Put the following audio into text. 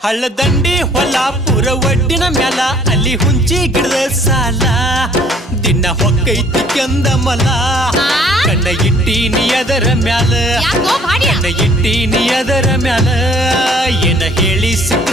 ಹಳ್ಳದಂಡಿ ಹೊಲ ಪುರ ಒಡ್ಡಿನ ಮ್ಯಾಲ ಅಲ್ಲಿ ಹುಂಚಿ ಗಿಡದ ಸಾಲ ದಿನ ಹೊಕ್ಕೈತಿ ಕೆಂದ ಮಲ ಕಣ್ಣ ಇಟ್ಟೀನಿ ಅದರ ಮ್ಯಾಲ ಕಣ್ಣ ಇಟ್ಟೀನಿ ಅದರ ಮ್ಯಾಲ ಏನ ಹೇಳಿ ಸಿಕ್ಕ